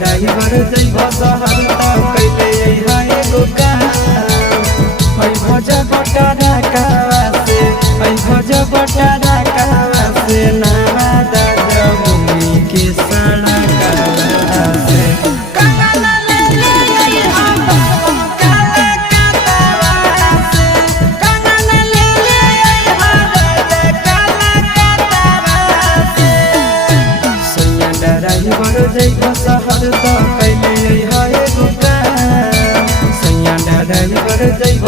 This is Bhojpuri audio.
ड्राइवर जइब शहर त कैले हाय गोका ऐ भज बटारा कावा से ऐ भज बटारा कावा से नावा दादा भूमि के साड़ा कावा से काला ले ले हम काला कावा से काला ले ले हम काला कावा से सैया ड्राइवर जइब शहर त कैले हाय गोका सैया ड्राइवर जइब